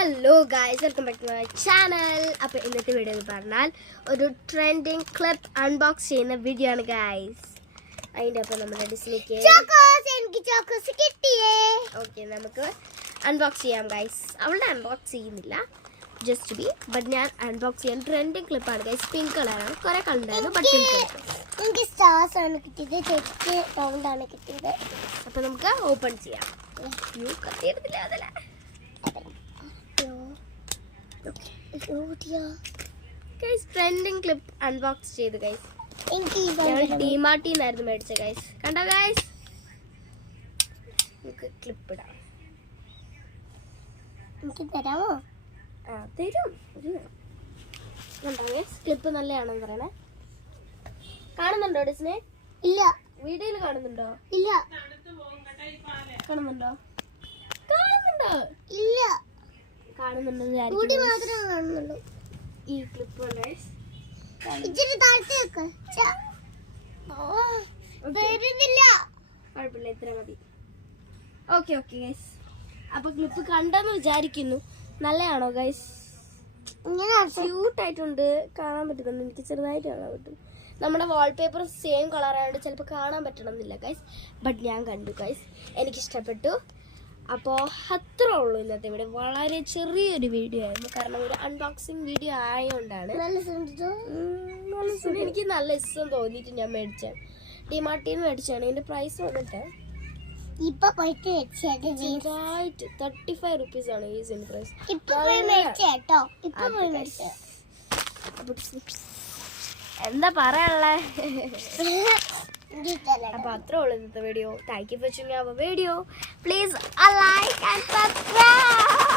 Hello guys, welcome back to my channel. അപ്പോൾ ഇന്നത്തെ video എന്ന് പറഞ്ഞാൽ ഒരു ട്രെൻഡിങ് ക്ലിപ്പ് അൺബോക്സ് ചെയ്യുന്ന വീഡിയോ ആണ് ഗൈസ്. അതിൻ്റെ ഒപ്പം നമ്മുടെ ഡിസ്നിക്ക് ഓക്കെ, നമുക്ക് അൺബോക്സ് ചെയ്യാം ഗൈസ്. അവളുടെ അൺബോക്സ് ചെയ്യുന്നില്ല, ജസ്റ്റ് ബി. ബട്ട് ഞാൻ അൺബോക്സ് ചെയ്യാൻ ട്രെൻഡിങ് ക്ലിപ്പാണ് ഗൈസ്. പിങ്ക് കളറാണ്, കുറെ കളറുണ്ടായിരുന്നു, ബട്ട് പിങ്ക് കളർ. സ്റ്റാർസ് ആണ് കിട്ടിയത്, റൗണ്ട് ആണ് കിട്ടിയത്. അപ്പോൾ നമുക്ക് ഓപ്പൺ ചെയ്യാം. കത്തിയെടുത്തില്ല അതല്ല. ട്രെൻഡിങ് ക്ലിപ്പ് അൺബോക്സ് ചെയ്തു ഗൈസ്. ഞങ്ങൾ ഡിമാർട്ടിന്നായിരുന്നു മേടിച്ച ഗൈസ്. കണ്ടോ ഗൈസ്, നമുക്ക് ക്ലിപ്പ് ഇടാം. എനിക്ക് തരാമോ? തരും. കണ്ടോ ഗൈസ്, ക്ലിപ്പ് നല്ലതാണെന്ന് പറയണേ. കാണുന്നുണ്ടോ ഡിസ്നെ? ഇല്ല. വീഡിയോയിൽ കാണുന്നുണ്ടോ? ഇല്ല. കാണുന്നുണ്ടോ? ഇല്ല. കാണുന്നുണ്ടോ? മാത്രമേ കാണുന്നുള്ളൂ. ഈ ക്ലിപ്പ് ഇച്ചിരി താഴ്ത്തി വെക്ക്. വരുന്നില്ല. കുഴപ്പമില്ല, ഇത്ര മതി. ഓക്കെ ഓക്കെ ഗൈസ്, അപ്പൊ ക്ലിപ്പ് കണ്ടെന്ന് വിചാരിക്കുന്നു. നല്ലതാണോ ഗൈസ്? ക്യൂട്ട് ആയിട്ടുണ്ട്. കാണാൻ പറ്റുന്നുണ്ട്, എനിക്ക് ചെറുതായിട്ട് കാണാൻ പറ്റും. നമ്മുടെ വാൾപേപ്പർ സെയിം കളറായതുകൊണ്ട് ചിലപ്പോൾ കാണാൻ പറ്റണമെന്നില്ല ഗൈസ്. ബട്ട് ഞാൻ കണ്ടു ഗൈസ്, എനിക്കിഷ്ടപ്പെട്ടു. അപ്പോൾ അത്രേ ഉള്ളൂ ഇന്നത്തെ വീഡിയോ. വളരെ ചെറിയൊരു വീഡിയോ ആയിരുന്നു, കാരണം ഒരു അൺബോക്സിങ് വീഡിയോ ആയതുകൊണ്ടാണ്. എനിക്ക് നല്ല ഇഷ്ടം തോന്നിയിട്ട് ഞാൻ മേടിച്ചാണ്. ഡിമാർട്ടിന്ന് മേടിച്ചാണ്. ഇതിൻ്റെ പ്രൈസ് വന്നിട്ട് ചെറുതായിട്ട് 35 റുപ്പീസാണ് ഈ സിം പ്രൈസ്. എന്താ പറയാനുള്ളേ? അപ്പൊ അത്രേ ഉള്ളൂ ഇന്നത്തെ video. Thank you for watching our video. Please like and subscribe.